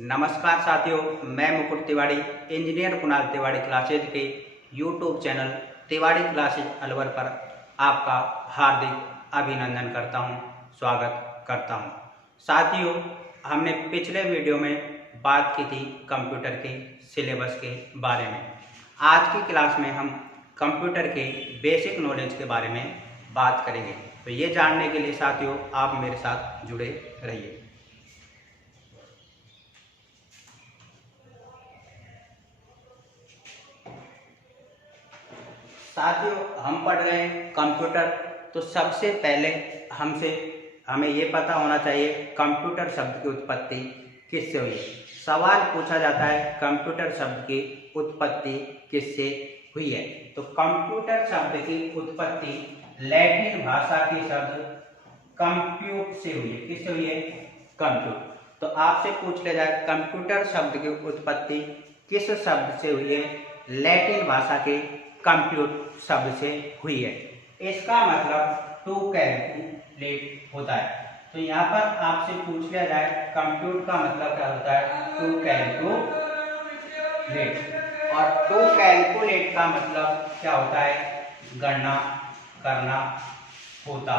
नमस्कार साथियों, मैं मुकुट तिवारी इंजीनियर कुणाल तिवारी क्लासेज के YouTube channel Tiwari classes Alwar पर आपका हार्दिक अभिनंदन करता हूं, स्वागत करता हूं। साथियों, हमने पिछले वीडियो में बात की थी कंप्यूटर के सिलेबस के बारे में। आज की क्लास में हम कंप्यूटर के बेसिक नॉलेज के बारे में बात करेंगे। तो ये जानने के लिए साथियों आप मेरे साथ जुड़े रहिए। साथियों, हम पढ़ रहे हैं कंप्यूटर। तो सबसे पहले हमें ये पता होना चाहिए कंप्यूटर शब्द की उत्पत्ति किससे हुई। सवाल पूछा जाता है कंप्यूटर शब्द की उत्पत्ति किससे हुई है। तो कंप्यूटर शब्द की उत्पत्ति लैटिन भाषा के शब्द कंप्यूट से हुई है। किससे हुई है? कंप्यूट। तो आपसे पूछ लिया जाए कंप्यूटर शब्द की उत्पत्ति किस शब्द से हुई है? लैटिन भाषा के कंप्यूट शब्द से हुई है। इसका मतलब टू कैलकुलेट होता है। तो यहाँ पर आपसे पूछ लिया जाए कंप्यूट का मतलब क्या होता है? To calculate. और टू कैलकुलेट का मतलब क्या होता है? गणना करना होता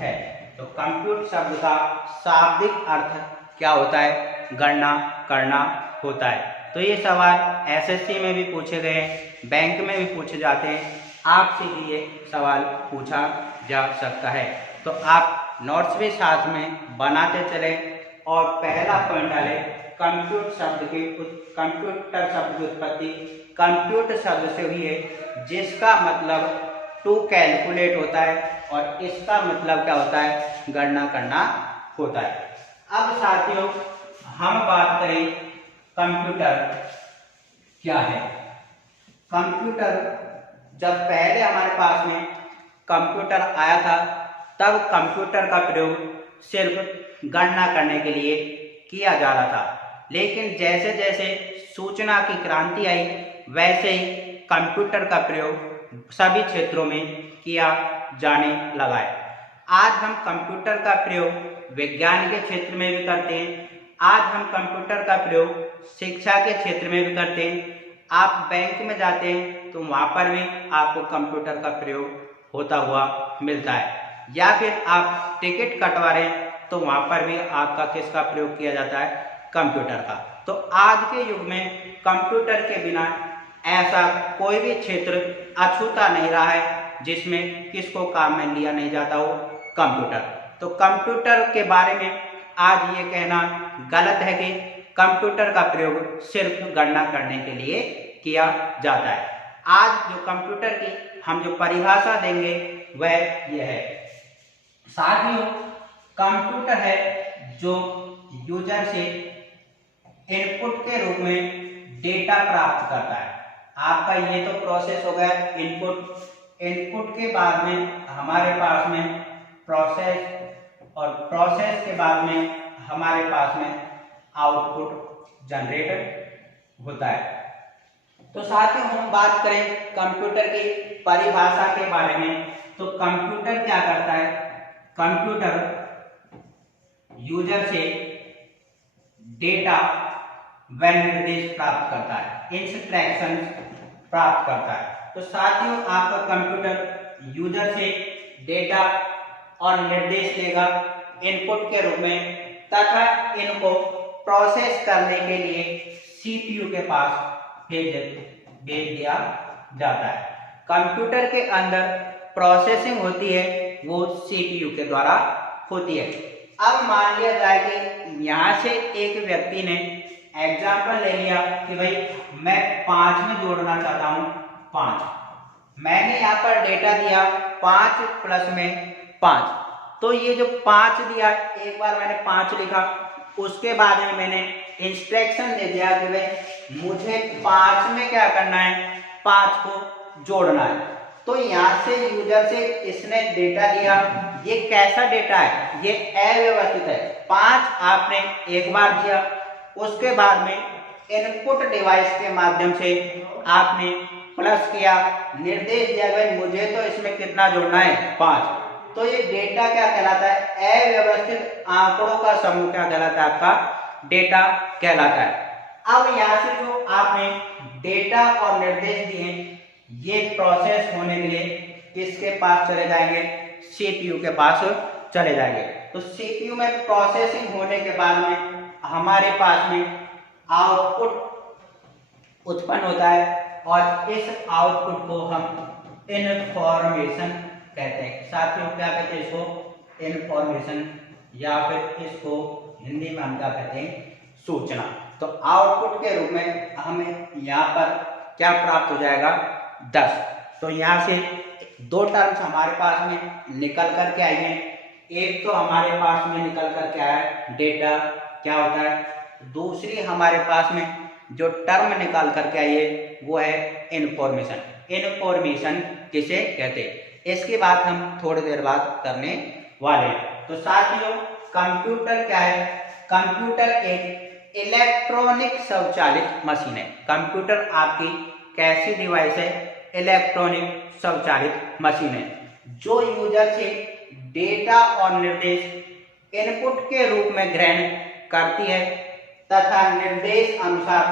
है। तो कंप्यूट शब्द का शाब्दिक अर्थ क्या होता है? गणना करना होता है। तो ये सवाल एसएससी में भी पूछे गए, बैंक में भी पूछे जाते हैं, आपसे भी ये सवाल पूछा जा सकता है। तो आप नोट्स भी साथ में बनाते चले। और पहला पॉइंट डाले कंप्यूटर शब्द की उत्पत्ति कंप्यूट शब्द से हुई है, जिसका मतलब टू कैलकुलेट होता है और इसका मतलब क्या होता है? गणना करना होता है। अब साथियों हम बात करें कंप्यूटर क्या है। कंप्यूटर जब पहले हमारे पास में कंप्यूटर आया था, तब कंप्यूटर का प्रयोग सिर्फ गणना करने के लिए किया जा रहा था। लेकिन जैसे जैसे सूचना की क्रांति आई, वैसे ही कंप्यूटर का प्रयोग सभी क्षेत्रों में किया जाने लगा है। आज हम कंप्यूटर का प्रयोग विज्ञान के क्षेत्र में भी करते हैं। आज हम कंप्यूटर का प्रयोग शिक्षा के क्षेत्र में भी करते हैं। आप बैंक में जाते हैं तो वहाँ पर भी आपको कंप्यूटर का प्रयोग होता हुआ मिलता है। या फिर आप टिकट कटवा रहे हैं तो वहाँ पर भी आपका किसका प्रयोग किया जाता है? कंप्यूटर का। तो आज के युग में कंप्यूटर के बिना ऐसा कोई भी क्षेत्र अछूता नहीं रहा है जिसमें किसको काम में लिया नहीं जाता हो? कंप्यूटर। तो कंप्यूटर के बारे में आज ये कहना गलत है कि कंप्यूटर का प्रयोग सिर्फ गणना करने के लिए किया जाता है। आज जो कंप्यूटर की हम जो परिभाषा देंगे वह यह है। साथियों, कंप्यूटर है जो यूजर से इनपुट के रूप में डेटा प्राप्त करता है। आपका ये तो प्रोसेस हो गया इनपुट के बाद में हमारे पास में प्रोसेस, और प्रोसेस के बाद में हमारे पास में आउटपुट जनरेट होता है। तो साथियों हम बात करें कंप्यूटर की परिभाषा के बारे में, तो कंप्यूटर क्या करता है? कंप्यूटर यूजर से डेटा व निर्देश प्राप्त करता है, इंस्ट्रक्शन प्राप्त करता है। तो साथियों आपका कंप्यूटर यूजर से डेटा और निर्देश लेगा इनपुट के रूप में, तथा इनको प्रोसेस करने के लिए सीपीयू के पास भेज दिया जाता है। कंप्यूटर के अंदर प्रोसेसिंग होती है वो सीपीयू के द्वारा होती है। अब मान लिया जाए कि यहाँ से एक व्यक्ति ने एग्जाम्पल ले लिया कि भाई मैं 5 में जोड़ना चाहता हूँ 5। मैंने यहाँ पर डेटा दिया 5 प्लस में 5। तो ये जो 5 दिया, एक बार मैंने 5 लिखा, उसके बाद में मैंने इंस्ट्रक्शन दे दिया कि भाई मुझे 5 में क्या करना है? 5 को जोड़ना है। तो यहाँ से यूजर से इसने डेटा लिया। ये कैसा डेटा है? ये अव्यवस्थित है। 5 आपने एक बार दिया, उसके बाद में इनपुट डिवाइस के माध्यम से आपने प्लस किया, निर्देश दिया भाई मुझे तो इसमें कितना जोड़ना है? 5। तो ये डेटा क्या कहलाता है? अव्यवस्थित आंकड़ों का समूह क्या कहलाता है? आपका डेटा कहलाता है। अब यहाँ से जो आपने डेटा और निर्देश दिए ये प्रोसेस होने के लिए किसके पास चले जाएंगे, सीपीयू के पास चले जाएंगे। तो सीपीयू में प्रोसेसिंग होने के बाद में हमारे पास में आउटपुट उत्पन्न होता है और इस आउटपुट को हम इनफॉर्मेशन कहते हैं। साथियों क्या कहते हैं इसको, इनफॉर्मेशन, या फिर इसको हिंदी में हम क्या कहते हैं, सूचना। तो आउटपुट के रूप में हमें यहाँ पर क्या प्राप्त हो जाएगा, 10। तो यहाँ से दो टर्म्स हमारे पास में निकल कर के आई हैं। एक तो हमारे पास में निकल कर के आया है डेटा क्या होता है, दूसरी हमारे पास में जो टर्म निकाल करके आई है वो है इनफॉर्मेशन। इनफॉर्मेशन किसे कहते हैं, इसकी बात हम थोड़ी देर बाद करने वाले हैं। तो साथियों कंप्यूटर क्या है, कंप्यूटर एक इलेक्ट्रॉनिक स्वचालित मशीन है। कंप्यूटर आपकी कैसी डिवाइस है, इलेक्ट्रॉनिक स्वचालित मशीन है जो यूजर से डेटा और निर्देश इनपुट के रूप में ग्रहण करती है तथा निर्देश अनुसार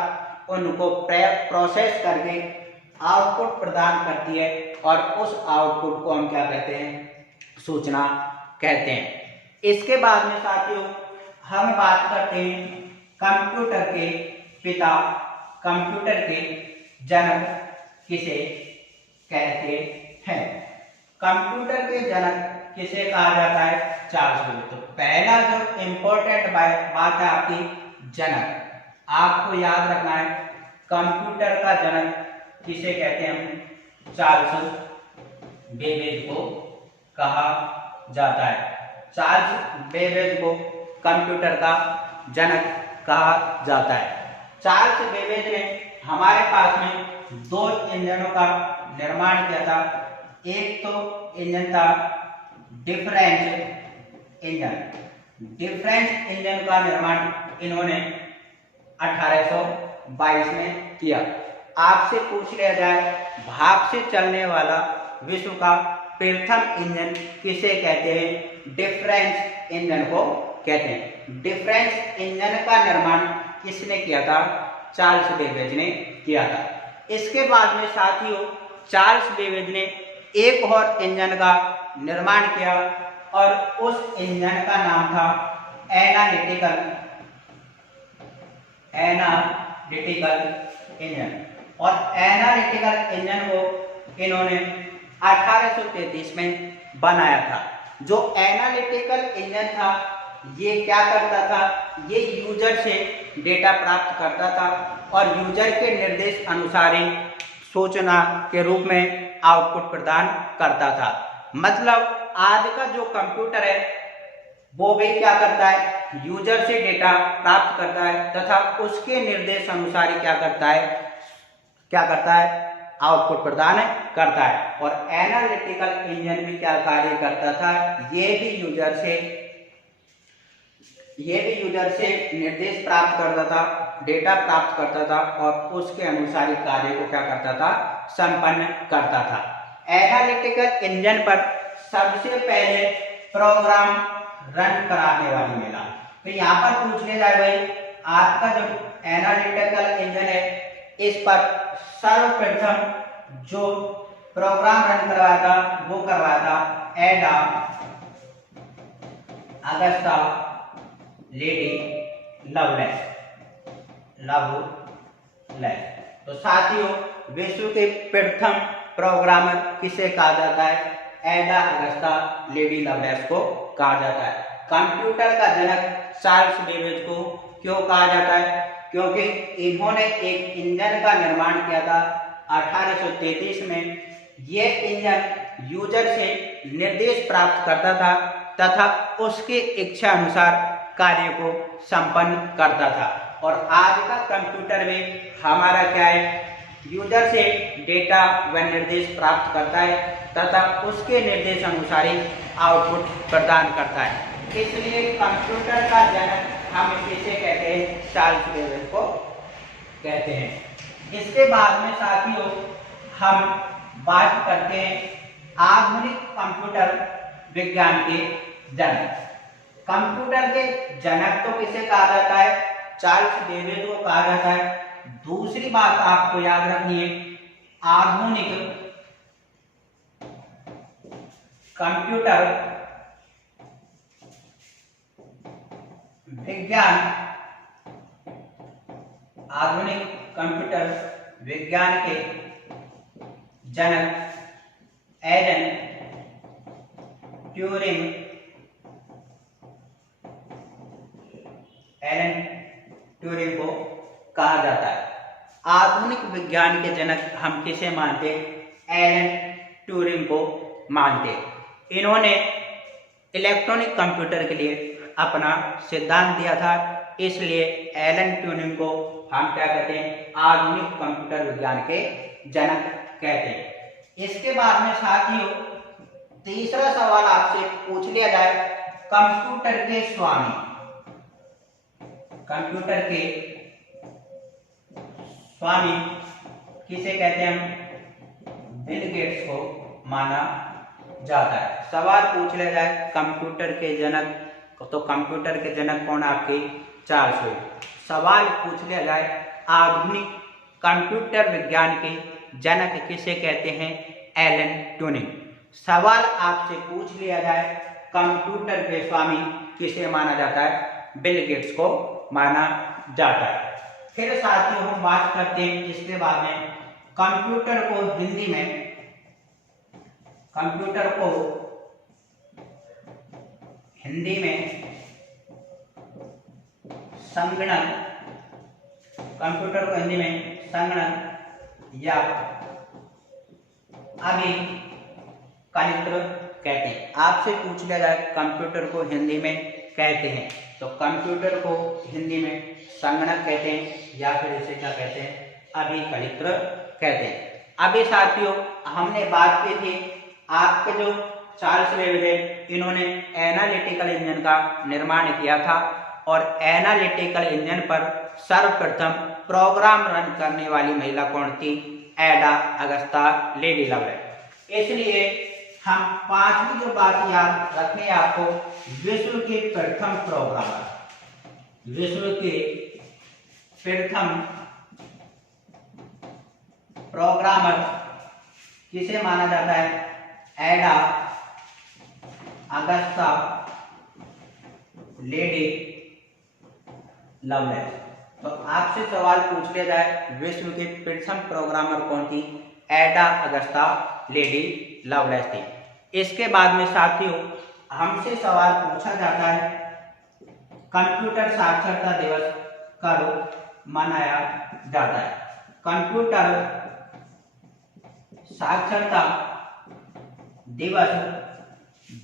उनको प्रोसेस करके आउटपुट प्रदान करती है और उस आउटपुट को हम क्या कहते हैं, सूचना कहते हैं। इसके बाद में साथियों हम बात करते हैं कंप्यूटर के पिता, कंप्यूटर के जनक किसे कहते हैं। कंप्यूटर के जनक किसे कहा जाता है, चार्ल्स बेबेज। तो पहला जो इम्पोर्टेंट बात है आपकी जनक, आपको याद रखना है कंप्यूटर का जनक किसे कहते हैं, हम चार्ल्स बेबेज को कहा जाता है। चार्ल्स बेबेज को कंप्यूटर का जनक कहा जाता है। चार्ल्स बेबेज ने हमारे पास में दो इंजनों का निर्माण किया था। एक तो इंजन था डिफरेंस इंजन। डिफरेंस इंजन का निर्माण इन्होंने 1822 में किया। आपसे पूछ लिया जाए भाप से चलने वाला विश्व का प्रथम इंजन किसे कहते हैं, डिफरेंस इंजन को कहते हैं। डिफरेंस इंजन का निर्माण किसने किया था, चार्ल्स बेबेज ने किया था। इसके बाद में साथियों चार्ल्स बेबेज ने एक और इंजन का निर्माण किया और उस इंजन का नाम था एनालिटिकल इंजन। और एनालिटिकल इंजन को इन्होंने 1833 में बनाया था। जो एनालिटिकल इंजन था ये क्या करता था, ये यूजर से डेटा प्राप्त करता था और यूजर के निर्देश अनुसार ही सूचना के रूप में आउटपुट प्रदान करता था। मतलब आज का जो कंप्यूटर है वो भी क्या करता है, यूजर से डेटा प्राप्त करता है तथा उसके निर्देश अनुसार ही क्या करता है, आउटपुट प्रदान करता है। और एनालिटिकल इंजन भी क्या कार्य करता था, ये भी यूजर से निर्देश प्राप्त करता था, डेटा प्राप्त करता था और उसके अनुसार ही कार्य को क्या करता था, संपन्न करता था। एनालिटिकल इंजन पर सबसे पहले प्रोग्राम रन कराने वाली मिला। तो यहाँ पर पूछ ले जाए भाई आपका जो एनालिटिकल इंजन है इस पर सर्वप्रथम जो प्रोग्राम रन करवाया था वो करवाया था एडा अगस्ता लेडी लवलेस। तो साथियों विश्व के प्रथम प्रोग्रामर किसे कहा जाता है, एडा अगस्ता लेडी लवलेस को कहा जाता है। कंप्यूटर का जनक चार्ल्स बेबेज को क्यों कहा जाता है, क्योंकि इन्होंने एक इंजन का निर्माण किया था 1833 में। ये इंजन यूजर से निर्देश प्राप्त करता था तथा उसके इच्छा अनुसार कार्य को संपन्न करता था। और आज का कंप्यूटर में हमारा क्या है, यूजर से डेटा व निर्देश प्राप्त करता है तथा उसके निर्देश अनुसार ही आउटपुट प्रदान करता है। इसलिए कंप्यूटर का जनक हम किसे कहते हैं, चार्ल्स बेबेज को कहते हैं। इसके बाद में साथियों हम बात करते हैं आधुनिक कंप्यूटर विज्ञान के जनक। कंप्यूटर के जनक तो किसे कहा जाता है, चार्ल्स बेबेज को कहा जाता है। दूसरी बात आपको याद रखनी है, आधुनिक कंप्यूटर विज्ञान, आधुनिक कंप्यूटर विज्ञान के जनक एलन ट्यूरिंग, एलन ट्यूरिंग को कहा जाता है। आधुनिक विज्ञान के जनक हम किसे मानते? एलन ट्यूरिंग को मानते। इन्होंने इलेक्ट्रॉनिक कंप्यूटर के लिए अपना सिद्धांत दिया था, इसलिए एलन ट्यूरिंग को हम क्या कहते हैं? आधुनिक कंप्यूटर विज्ञान के जनक कहते हैं। इसके बाद में साथियों तीसरा सवाल आपसे पूछ लिया जाए, कंप्यूटर के स्वामी, कंप्यूटर के स्वामी किसे कहते हैं? हम बिल गेट्स को माना जाता है। सवाल पूछ लिया जाए कंप्यूटर के जनक, तो कंप्यूटर के जनक कौन? आपके चार्ल्स बेबेज। सवाल पूछ लिया जाए आधुनिक कंप्यूटर विज्ञान के जनक किसे कहते हैं? Alan Turing. सवाल आपसे पूछ लिया जाए कंप्यूटर के स्वामी किसे माना जाता है? बिल गेट्स को माना जाता है। फिर साथियों हम बात करते हैं इसके बाद में कंप्यूटर को हिंदी में, कंप्यूटर को हिंदी में संगणक, कंप्यूटर को हिंदी में संगणक या अभिकलित्र कहते हैं। आपसे पूछ लिया जाए कंप्यूटर को हिंदी में कहते हैं, तो कंप्यूटर को हिंदी में संगणक कहते हैं या फिर इसे क्या कहते हैं? अभिकलित्र कहते हैं। अभी साथियों हमने बात की थी आपके जो चार्ल्स बेबेज, इन्होंने एनालिटिकल इंजन का निर्माण किया था और एनालिटिकल इंजन पर सर्वप्रथम प्रोग्राम रन करने वाली महिला कौन थी? एडा अगस्ता लेडी लवलेस। इसलिए हम पांचवी जो बात याद रखें आपको, विश्व के प्रथम प्रोग्रामर, विश्व के प्रथम प्रोग्रामर किसे माना जाता है? एडा अगस्ता लेडी लवलेस। तो आपसे सवाल पूछ लिया जाए विश्व के प्रथम प्रोग्रामर कौन थी? एडा अगस्ता लेडी लवलेस थी। इसके बाद में साथियों हमसे सवाल पूछा जाता है कंप्यूटर साक्षरता दिवस कब मनाया जाता है? कंप्यूटर साक्षरता दिवस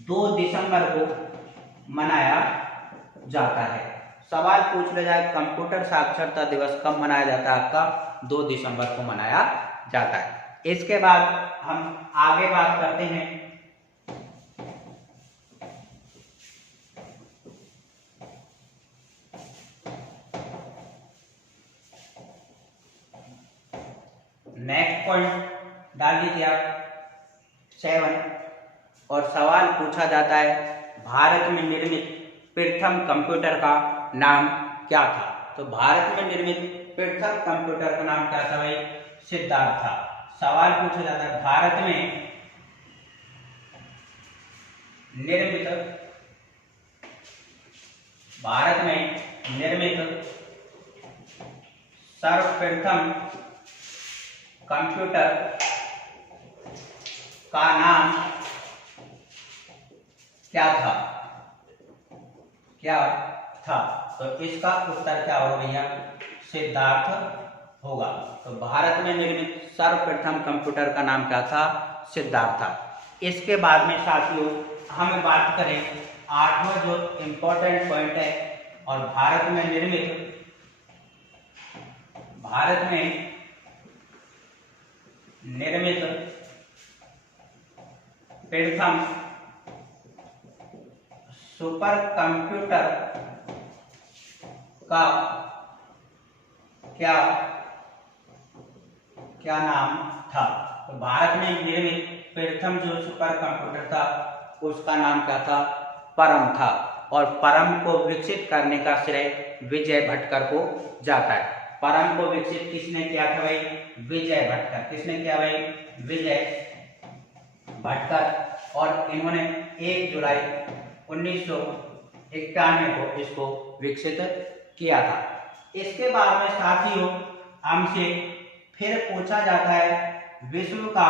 2 दिसंबर को मनाया जाता है। सवाल पूछ लिया जाए कंप्यूटर साक्षरता दिवस कब मनाया जाता है? आपका 2 दिसंबर को मनाया जाता है। इसके बाद हम आगे बात करते हैं नेक्स्ट पॉइंट डाल दीजिए आप 7, और सवाल पूछा जाता है भारत में निर्मित प्रथम कंप्यूटर का नाम क्या था? तो भारत में निर्मित प्रथम कंप्यूटर का नाम क्या था भाई? सिद्धार्थ था। सवाल पूछा जाता है भारत में निर्मित सर्वप्रथम कंप्यूटर का नाम क्या था? क्या था? तो इसका उत्तर क्या होगा भैया? सिद्धार्थ होगा। तो भारत में निर्मित सर्वप्रथम कंप्यूटर का नाम क्या था? सिद्धार्थ था। इसके बाद में साथियों हम बात करें 8वां जो इम्पोर्टेंट पॉइंट है, और भारत में निर्मित प्रथम सुपर कंप्यूटर का क्या नाम था? तो भारत में निर्मित प्रथम जो सुपर कंप्यूटर था उसका नाम क्या था? परम था। और परम को विकसित करने का श्रेय विजय भटकर को जाता है। परम को विकसित किसने किया था भाई? विजय भटकर। किसने किया भाई? विजय भटकर। और इन्होंने 1 जुलाई 1991 को इसको विकसित किया था। इसके बाद में साथियों हमसे फिर पूछा जाता है विश्व का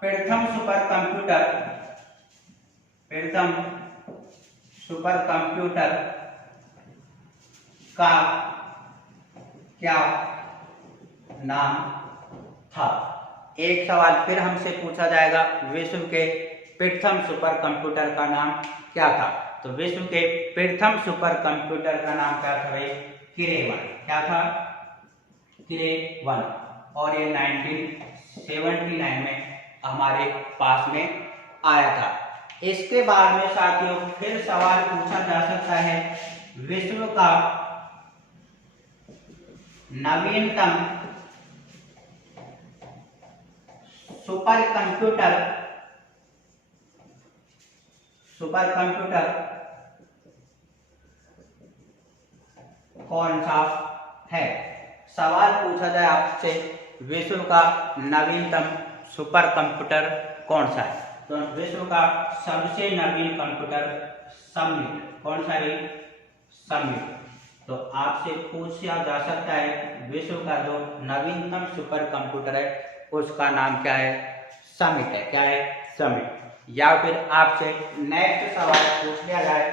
प्रथम सुपर कंप्यूटर का क्या नाम था। एक सवाल फिर हमसे पूछा जाएगा विश्व के प्रथम सुपर कंप्यूटर का नाम क्या था। तो विश्व के प्रथम सुपर कंप्यूटर का नाम क्या था भाई? किरे 1। क्या था? किरे 1। और ये 1979 में हमारे पास में आया था। इसके बाद में साथियों फिर सवाल पूछा जा सकता है विश्व का नवीनतम सुपर कंप्यूटर कौन सा है। सवाल पूछा जाए आपसे विश्व का नवीनतम सुपर कंप्यूटर कौन सा है। तो विश्व का सबसे नवीन कंप्यूटर सबमिट। कौन सा है? सबमिट। तो आपसे पूछा जा सकता है विश्व का जो नवीनतम सुपर कंप्यूटर है उसका नाम क्या है? समिट है। क्या है? समिट। या फिर आपसे नेक्स्ट सवाल पूछ लिया जाए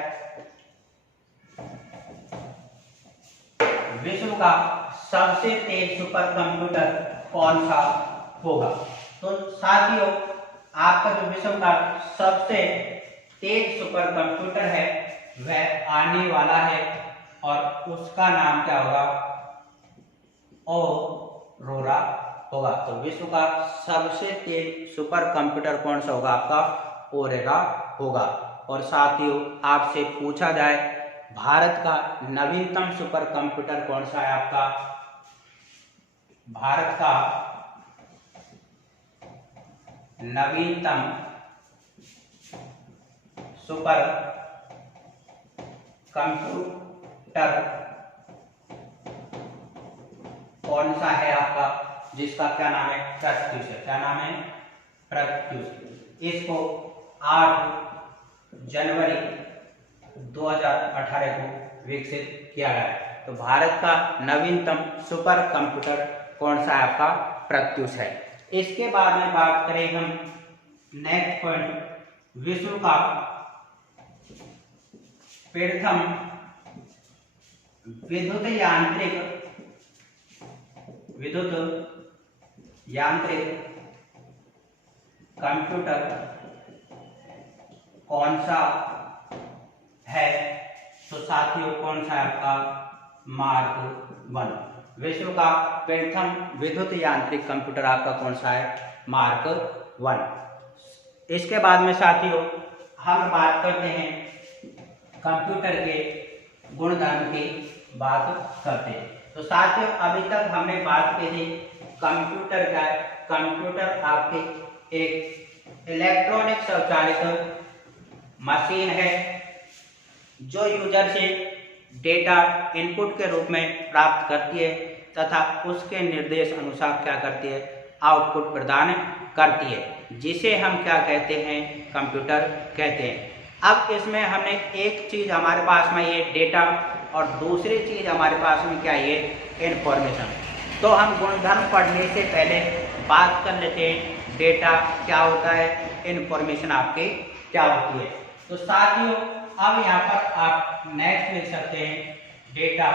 विश्व का सबसे तेज सुपर कंप्यूटर कौन सा होगा। तो साथियों आपका जो विश्व का सबसे तेज सुपर कंप्यूटर है वह आने वाला है और उसका नाम क्या होगा? ऑरोरा होगा। तो विश्व का सबसे तेज सुपर कंप्यूटर कौन सा होगा? आपका ऑरोरा होगा। और साथियों आपसे पूछा जाए भारत का नवीनतम सुपर कंप्यूटर कौन सा है? आपका भारत का नवीनतम सुपर कंप्यूटर कौन सा है आपका? जिसका क्या नाम है? प्रत्यूष है। क्या नाम है? प्रत्यूष। इसको 8 जनवरी 2018 को विकसित किया गया है। तो भारत का नवीनतम सुपर कंप्यूटर कौन सा है? आपका प्रत्यूष है। इसके बाद में बात करें हम नेक्स्ट पॉइंट विश्व का प्रथम विद्युत यांत्रिक कंप्यूटर कौन सा है। तो साथियों कौन सा है? आपका मार्क 1। विश्व का प्रथम विद्युत यांत्रिक कंप्यूटर आपका कौन सा है? मार्क 1। इसके बाद में साथियों हम बात करते हैं कंप्यूटर के गुणधर्म की बात करते हैं। तो साथियों अभी तक हमने बात की थी कंप्यूटर क्या है। कंप्यूटर आपकी एक इलेक्ट्रॉनिक स्वचालित मशीन है जो यूजर से डेटा इनपुट के रूप में प्राप्त करती है तथा उसके निर्देश अनुसार क्या करती है? आउटपुट प्रदान करती है, जिसे हम क्या कहते हैं? कंप्यूटर कहते हैं। अब इसमें हमने एक चीज हमारे पास में ये डेटा और दूसरी चीज हमारे पास में क्या है? इंफॉर्मेशन। तो हम गुणधर्म पढ़ने से पहले बात कर लेते हैं डेटा क्या होता है, इंफॉर्मेशन आपकी क्या होती है। तो साथियों अब यहाँ पर आप नेक्स्ट लिख सकते हैं डेटा।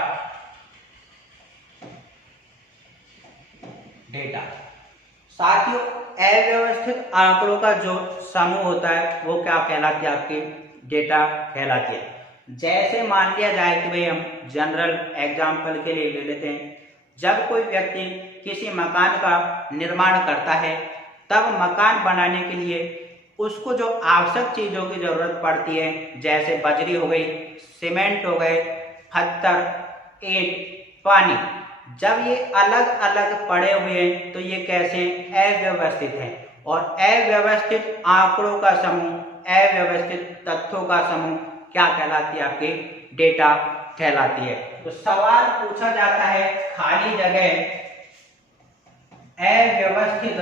साथियों अव्यवस्थित आंकड़ों का जो समूह होता है वो क्या कहलाती है? आपकी डेटा कहलाती है। जैसे मान लिया जाए कि भाई हम जनरल एग्जाम्पल के लिए ले लेते हैं, जब कोई व्यक्ति किसी मकान का निर्माण करता है तब मकान बनाने के लिए उसको जो आवश्यक चीजों की जरूरत पड़ती है जैसे बजरी हो गई, सीमेंट हो गए, पत्थर, ईंट, पानी, जब ये अलग अलग पड़े हुए हैं तो ये कैसे अव्यवस्थित हैं और अव्यवस्थित आंकड़ों का समूह, अव्यवस्थित तथ्यों का समूह क्या कहलाती है? आपकी डेटा कहलाती है। तो सवाल पूछा जाता है खाली जगह अव्यवस्थित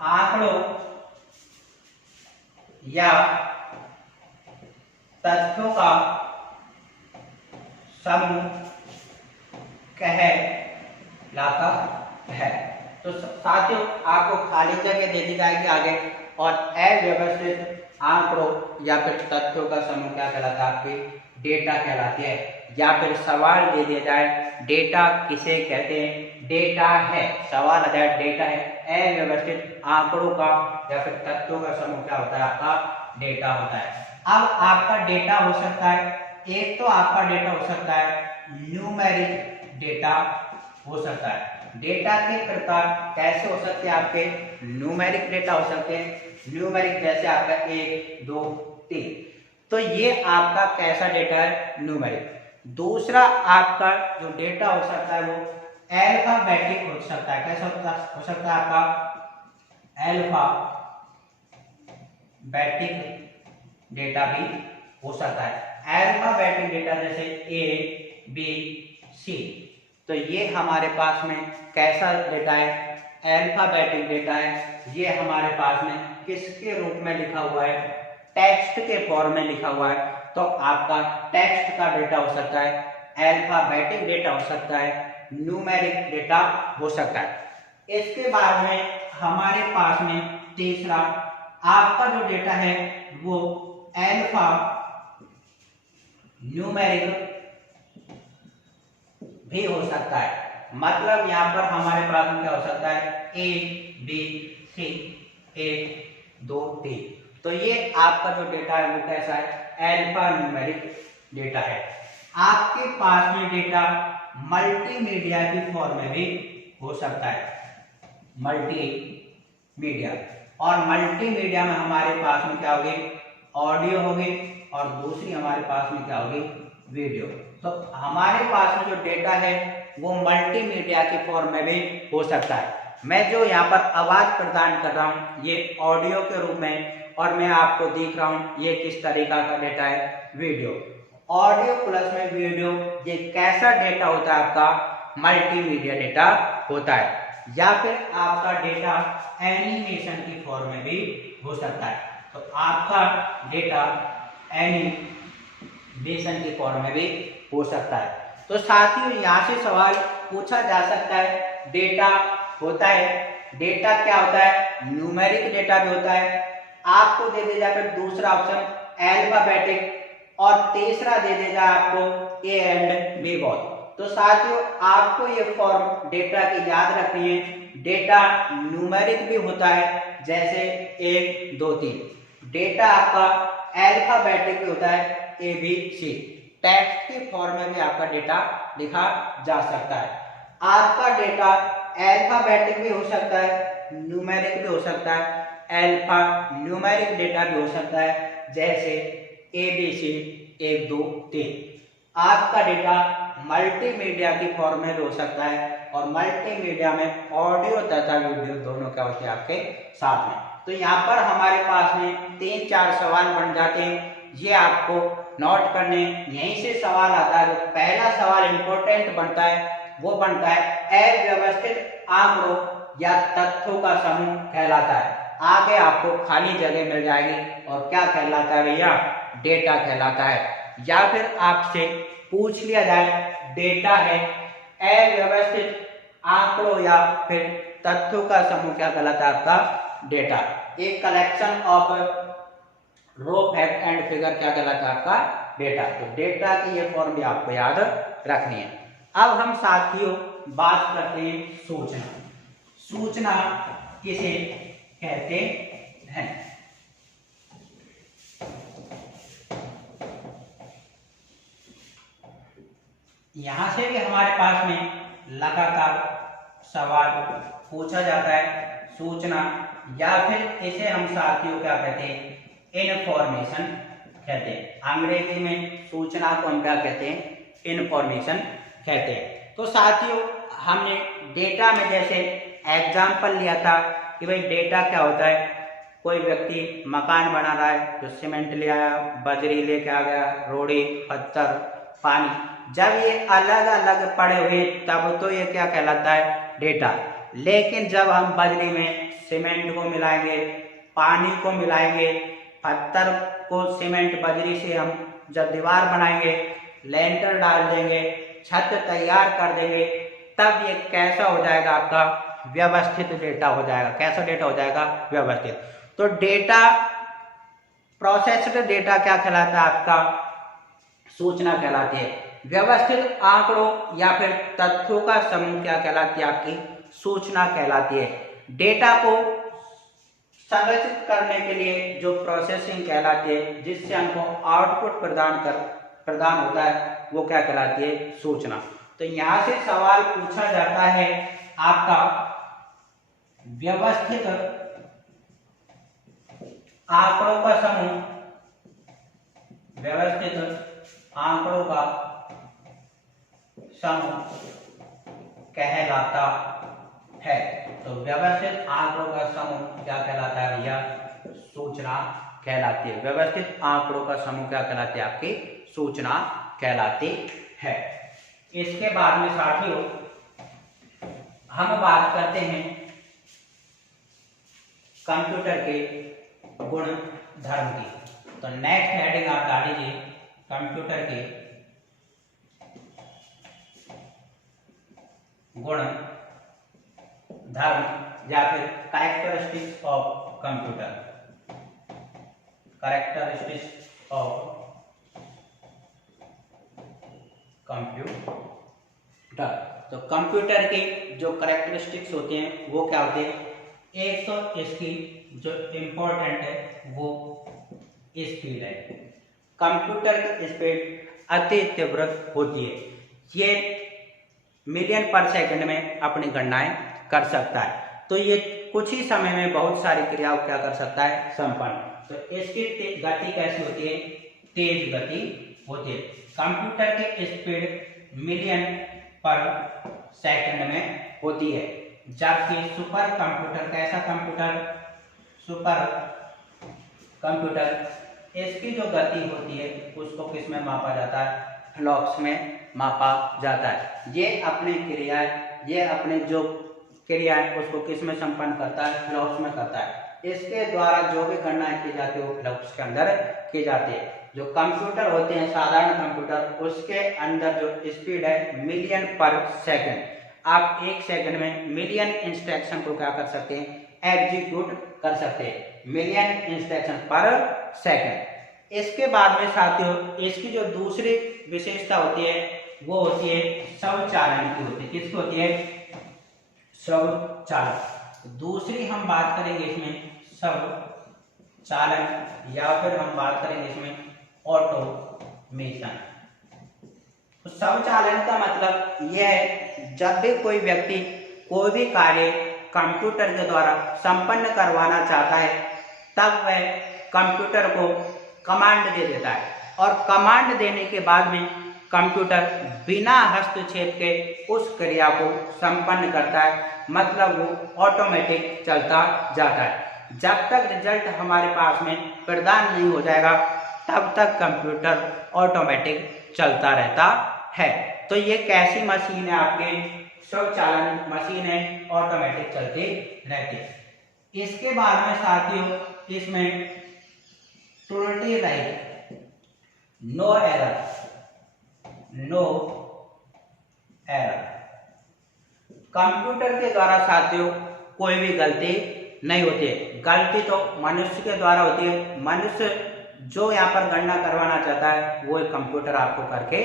आंकड़ों या तथ्यों का समूह कहलाता है। तो साथियों आपको खाली जगह दे दी जाएगी आगे, और अव्यवस्थित आंकड़ों या फिर तथ्यों का समूह क्या कहलाता है? आपकी डेटा कहलाती है। या फिर सवाल दे दिया जाए डेटा किसे कहते हैं? डेटा है, सवाल आ जाए डेटा है, अव्यवस्थित आंकड़ों का या फिर तथ्यों का समूह क्या होता है? आपका डेटा होता है। अब आपका डेटा हो सकता है, एक तो आपका डेटा हो सकता है न्यूमेरिक डेटा हो सकता है। डेटा के प्रकार कैसे हो सकते हैं? आपके न्यूमेरिक डेटा हो सकते हैं, न्यूमेरिक जैसे आपका 1 2 3। तो ये आपका कैसा डेटा है? न्यूमेरिक। दूसरा आपका जो डेटा हो सकता है वो अल्फाबेटिक हो सकता है। कैसा हो सकता है? आपका अल्फाबेटिक डेटा भी हो सकता है। अल्फाबेटिक डेटा जैसे A B C, तो ये हमारे पास में कैसा डेटा है? अल्फाबेटिक डेटा है। ये हमारे पास में किसके रूप में लिखा हुआ है? टेक्स्ट के फॉर्म में लिखा हुआ है। तो आपका टेक्स्ट का डेटा हो सकता है, अल्फाबेटिक डेटा हो सकता है, न्यूमेरिक डेटा हो सकता है। इसके बाद में हमारे पास में तीसरा आपका जो डेटा है वो अल्फा न्यूमेरिक भी हो सकता है। मतलब यहाँ पर हमारे पास में क्या हो सकता है? A B C 1 2 3। तो ये आपका जो डेटा है वो कैसा है? अल्फा न्यूमेरिक डेटा है। आपके पास में डेटा मल्टीमीडिया की फॉर्म में भी हो सकता है, मल्टीमीडिया। और मल्टीमीडिया में हमारे पास में क्या होगी? ऑडियो होगी, और दूसरी हमारे पास में क्या होगी? वीडियो। तो हमारे पास में जो डेटा है वो मल्टीमीडिया की फॉर्म में भी हो सकता है। मैं जो यहाँ पर आवाज प्रदान कर रहा हूँ ये ऑडियो के रूप में, और मैं आपको दिख रहा हूँ ये किस तरीका का डेटा है? वीडियो। ऑडियो प्लस में वीडियो, ये कैसा डेटा होता है? आपका मल्टीमीडिया डेटा होता है। या फिर आपका डेटा एनिमेशन की फॉर्म में भी हो सकता है। तो आपका डेटा एनिमेशन की फॉर्म में भी हो सकता है। तो साथियों यहाँ से सवाल पूछा जा सकता है, डेटा होता है, डेटा क्या होता है? न्यूमेरिक डेटा भी होता है। आपको दे दिया फिर दूसरा ऑप्शन अल्फाबेटिक, और तीसरा दे देगा आपको A एंड B बॉथ। तो साथियों आपको ये फॉर्म डेटा की याद रखनी है। डेटा न्यूमेरिक भी होता है जैसे 1 2 3। डेटा आपका अल्फाबेटिक भी होता है A B C। टेक्स्ट के फॉर्म में भी आपका डेटा लिखा जा सकता है। आपका डेटा अल्फाबेटिक भी हो सकता है, न्यूमेरिक भी हो सकता है, अल्फा न्यूमेरिक डेटा भी हो सकता है जैसे ABC 1 2 3। आपका डेटा मल्टीमीडिया की फॉर्म में भी हो सकता है, और मल्टीमीडिया में ऑडियो तथा वीडियो दोनों क्या होते हैं आपके साथ में। तो यहाँ पर हमारे पास में 3-4 सवाल बन जाते हैं, ये आपको नोट करने। यहीं से सवाल आता है, तो पहला सवाल इंपॉर्टेंट बनता है वो बनता है अव्यवस्थित आंकड़ों या तथ्यों का समूह कहलाता है। आगे आपको खाली जगह मिल जाएगी, और क्या कहलाता है भैया? डेटा कहलाता है। या फिर आपसे पूछ लिया जाए डेटा है अव्यवस्थित आंकड़ों या फिर तथ्यों का समूह क्या कहलाता है? आपका डेटा। एक collection of raw fact and figure क्या कहलाता है? आपका डेटा। तो डेटा की ये फॉर्म भी आपको याद रखनी है। अब हम साथियों बात करते हैं सूचना। सूचना किसे कहते हैं? यहां से भी हमारे पास में लगातार सवाल पूछा जाता है। सूचना या फिर इसे हम साथियों क्या कहते हैं? इनफॉर्मेशन कहते हैं। अंग्रेजी में सूचना को हम क्या कहते हैं? इनफॉर्मेशन कहते हैं। तो साथियों हमने डेटा में जैसे एग्जाम्पल लिया था कि भाई डेटा क्या होता है, कोई व्यक्ति मकान बना रहा है तो सीमेंट ले आया, बजरी लेके आ गया, रोड़ी, पत्थर, पानी, जब ये अलग अलग पड़े हुए तब तो ये क्या कहलाता है, डेटा। लेकिन जब हम बजरी में सीमेंट को मिलाएंगे, पानी को मिलाएंगे, पत्थर को सीमेंट बजरी से हम जब दीवार बनाएंगे, लेंटर डाल देंगे, छत तैयार कर देंगे, तब ये कैसा हो जाएगा, आपका व्यवस्थित डेटा हो जाएगा। कैसा डेटा हो जाएगा, व्यवस्थित। तो डेटा, प्रोसेस्ड डेटा क्या कहलाता है, आपका सूचना कहलाती है। व्यवस्थित आंकड़ों या फिर तथ्यों का समूह क्या कहलाती है, आपकी सूचना कहलाती है। डेटा को संरचित करने के लिए जो प्रोसेसिंग कहलाती है, जिससे हमको आउटपुट प्रदान होता है, वो क्या कहलाती है, सूचना। तो यहां से सवाल पूछा जाता है आपका, व्यवस्थित आंकड़ों का समूह, व्यवस्थित आंकड़ों का समूह कहलाता है। तो व्यवस्थित आंकड़ों का समूह क्या कहलाता है भैया, सूचना कहलाती है। व्यवस्थित आंकड़ों का समूह क्या कहलाती है, आपकी सूचना कहलाती है। इसके बाद में साथियों हम बात करते हैं कंप्यूटर के गुण धर्म की। तो नेक्स्ट हेडिंग आप डाल लीजिए, कंप्यूटर के गुण धर्म या फिर characteristics of computer, characteristics of computer. तो कंप्यूटर की जो कैरेक्टरिस्टिक्स होते हैं वो क्या होते हैं, एक तो इसकी जो इम्पोर्टेंट है वो स्पीड है। कंप्यूटर की स्पीड अति तीव्र होती है, ये मिलियन पर सेकंड में अपनी गणनाएं कर सकता है। तो ये कुछ ही समय में बहुत सारी क्रियाओं क्या कर सकता है, संपन्न। तो इसकी गति कैसी होती है, तेज गति होती है। कंप्यूटर की स्पीड मिलियन पर सेकंड में होती है, जबकि सुपर कंप्यूटर, कैसा कंप्यूटर, सुपर कंप्यूटर, इसकी जो गति होती है उसको किस में मापा जाता है, फ्लॉप्स में मापा जाता है। ये अपनी क्रियाएं, ये अपने जो क्रियाएं उसको किस में संपन्न करता है, फ्लॉप्स में करता है। इसके द्वारा जो भी गणनाएं की जाती है वो फ्लॉप्स के अंदर की जाती है। जो कंप्यूटर होते हैं साधारण कंप्यूटर, उसके अंदर जो स्पीड है मिलियन पर सेकंड। आप एक सेकंड में मिलियन इंस्ट्रक्शन को क्या कर सकते हैं, एग्जीक्यूट कर सकते हैं, मिलियन इंस्ट्रक्शन पर सेकंड। इसके बाद में साथियों इसकी जो दूसरी विशेषता होती है वो होती है स्वचालन की होती है। किसकी होती है, स्वचालन। दूसरी हम बात करेंगे इसमें स्वचालन, या फिर हम बात करेंगे इसमें ऑटोमेशन। तो स्वचालन का मतलब यह है, जब भी कोई व्यक्ति कोई भी कार्य कंप्यूटर के द्वारा संपन्न करवाना चाहता है तब वह कंप्यूटर को कमांड दे देता है, और कमांड देने के बाद में कंप्यूटर बिना हस्तक्षेप के उस क्रिया को संपन्न करता है, मतलब वो ऑटोमेटिक चलता जाता है। जब तक रिजल्ट हमारे पास में प्रदान नहीं हो जाएगा तब तक कंप्यूटर ऑटोमेटिक चलता रहता है। तो ये कैसी मशीन है, आपके स्वचालन मशीन है, ऑटोमेटिक चलती रहती है। इसके बाद में साथियों इसमें त्रुटि रहित, no error, no error. Computer के द्वारा साथियों कोई भी गलती नहीं होती है। गलती तो मनुष्य के द्वारा होती है, मनुष्य जो यहाँ पर गणना करवाना चाहता है वो कंप्यूटर आपको करके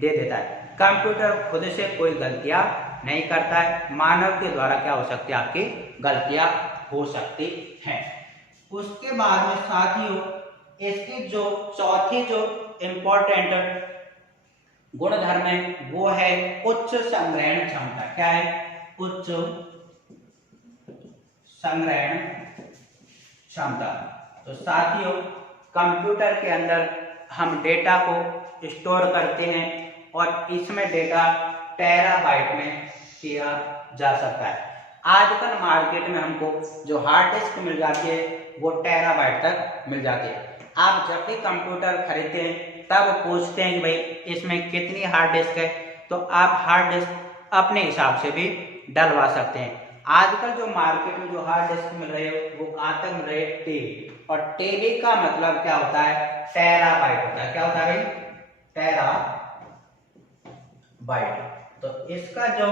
दे देता है। कंप्यूटर खुद से कोई गलतियां नहीं करता है, मानव के द्वारा क्या हो सकती है, आपकी गलतियां हो सकती हैं। उसके बाद में साथियों इसकी जो चौथी जो इम्पोर्टेंट गुणधर्म है वो है उच्च संग्रहण क्षमता। क्या है, उच्च संग्रहण क्षमता। तो साथियों कंप्यूटर के अंदर हम डेटा को स्टोर करते हैं और इसमें डेटा टेराबाइट में किया जा सकता है। आजकल मार्केट में हमको जो हार्ड डिस्क मिल जाती है वो टेराबाइट तक मिल जाती है। आप जब भी कंप्यूटर खरीदते हैं तब पूछते हैं कि भाई इसमें कितनी हार्ड डिस्क है, तो आप हार्ड डिस्क अपने हिसाब से भी डलवा सकते हैं। आजकल जो मार्केट में जो हार्ड डिस्क मिल रही है वो कहाँ तक मिल रही है, टेबी, और टेबी का मतलब क्या होता है, टेराबाइट होता है। क्या होता है भाई, टेराबाइट। तो इसका जो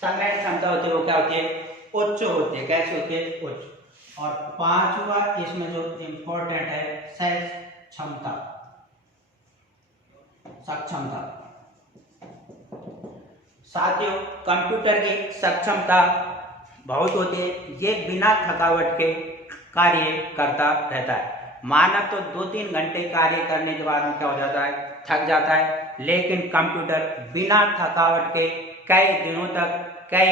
संग्रहण क्षमता होती है वो क्या होती है, उच्च होती है। कैसे होती है, उच्च। और पांचवा इसमें जो इंपॉर्टेंट है, सक्षमता, सक्षमता। साथियों, कंप्यूटर की सक्षमता बहुत होती है, ये बिना थकावट के कार्य करता रहता है। मानव तो 2-3 घंटे कार्य करने के बाद में क्या हो जाता है, थक जाता है, लेकिन कंप्यूटर बिना थकावट के कई दिनों तक, कई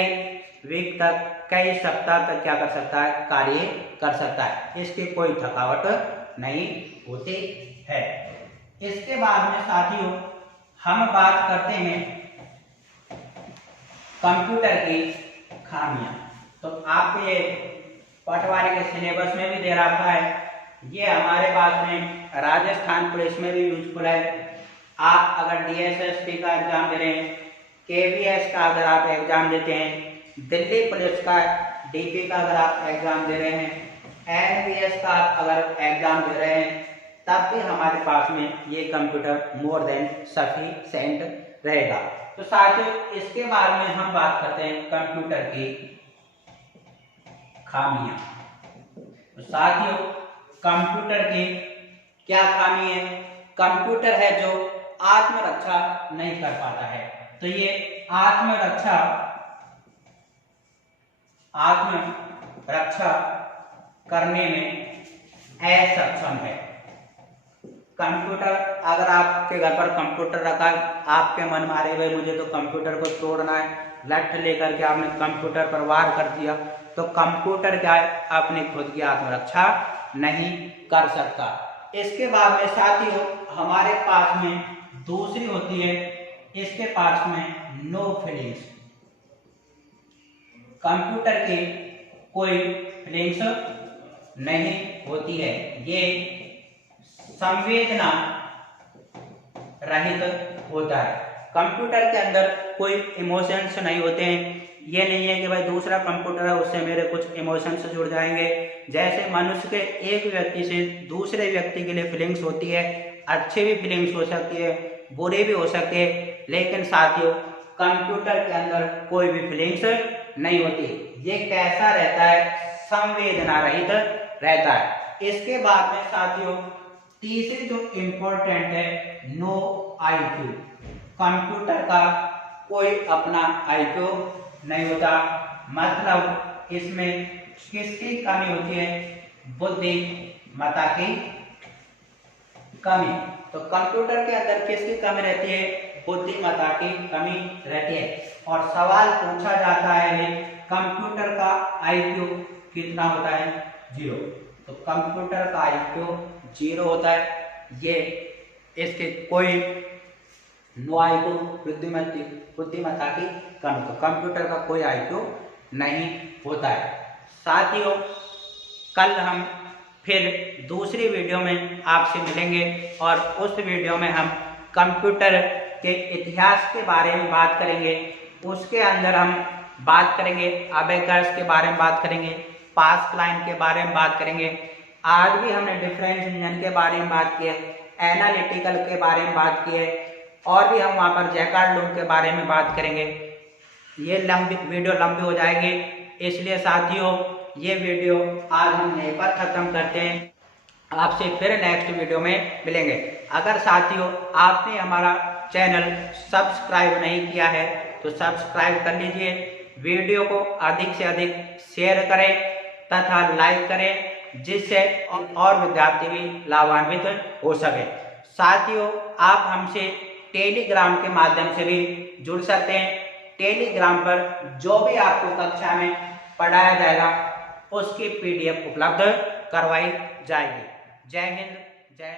वीक तक, कई सप्ताह तक क्या कर सकता है, कार्य कर सकता है। इसकी कोई थकावट नहीं होती है। इसके बाद में साथियों हम बात करते हैं कंप्यूटर की खामियां। तो आपको ये पटवारी के सिलेबस में भी दे रखा है, ये हमारे पास में राजस्थान पुलिस में भी यूजफुल है। आप अगर DSSP का एग्जाम दे रहे हैं, KVS का अगर आप एग्जाम देते हैं, दिल्ली पुलिस का DP का अगर आप एग्जाम दे रहे हैं, NPS का अगर एग्जाम दे रहे हैं, तब भी हमारे पास में ये कंप्यूटर मोर देन सफिशिएंट रहेगा। तो साथियों इसके बारे में हम बात करते हैं कंप्यूटर की खामियां। तो साथियों कंप्यूटर की क्या खामी है, कंप्यूटर है जो आत्मरक्षा नहीं कर पाता है। तो ये आत्मरक्षा करने में असक्षम है। कंप्यूटर, अगर आपके घर पर कंप्यूटर रखा है, आपके मन में आ रही है मुझे तो कंप्यूटर को तोड़ना है, लठ लेकर के आपने कंप्यूटर पर वार कर दिया, तो कंप्यूटर क्या है, अपनी खुद की आत्मरक्षा नहीं कर सकता। इसके बाद में साथियों हमारे पास में दूसरी होती है, इसके पास में नो फीलिंग्स। कंप्यूटर की कोई फीलिंग्स नहीं होती है, ये संवेदना रहित होता है। कंप्यूटर के अंदर कोई इमोशंस नहीं होते हैं। ये नहीं है कि भाई दूसरा कंप्यूटर है उससे मेरे कुछ इमोशंस जुड़ जाएंगे। जैसे मनुष्य के एक व्यक्ति से दूसरे व्यक्ति के लिए फीलिंग्स होती है, अच्छी भी फीलिंग्स हो सकती है, बुरी भी हो सकती है, लेकिन साथियों कंप्यूटर के अंदर कोई भी फीलिंग्स नहीं होती। ये कैसा रहता है, संवेदना रहित रहता है। इसके बाद में साथियों तीसरी जो इम्पोर्टेंट है, नो IQ। कंप्यूटर का कोई अपना IQ नहीं होता, मतलब इसमें किसकी कमी होती है, बुद्धिमत्ता की कमी। तो कंप्यूटर के अंदर किसकी कमी रहती है, बुद्धिमत्ता की कमी रहती है। और सवाल पूछा जाता है कंप्यूटर का IQ कितना होता है, 0। तो कंप्यूटर का IQ 0 होता है। ये इसके कोई नो IQ, बुद्धिमत्ता की कमी। तो कंप्यूटर का कोई IQ नहीं होता है। साथियों कल हम फिर दूसरी वीडियो में आपसे मिलेंगे और उस वीडियो में हम कंप्यूटर के इतिहास के बारे में बात करेंगे। उसके अंदर हम बात करेंगे अबेकस के बारे में, बात करेंगे पासक्लाइन के बारे में, बात करेंगे। आज भी हमने डिफरेंस इंजन के बारे में बात की है, एनालिटिकल के बारे में बात की है, और भी हम वहाँ पर जैकार्ड लूप के बारे में बात करेंगे। ये वीडियो लंबी हो जाएगी, इसलिए साथियों ये वीडियो आज हम यहीं पर ख़त्म करते हैं। आपसे फिर नेक्स्ट वीडियो में मिलेंगे। अगर साथियों आपने हमारा चैनल सब्सक्राइब नहीं किया है तो सब्सक्राइब कर लीजिए, वीडियो को अधिक से अधिक शेयर करें तथा लाइक करें, जिससे और विद्यार्थी भी लाभान्वित हो सके। साथियों आप हमसे टेलीग्राम के माध्यम से भी जुड़ सकते हैं। टेलीग्राम पर जो भी आपको कक्षा में पढ़ाया जाएगा उसकी PDF उपलब्ध करवाई जाएगी। जय हिंद, जय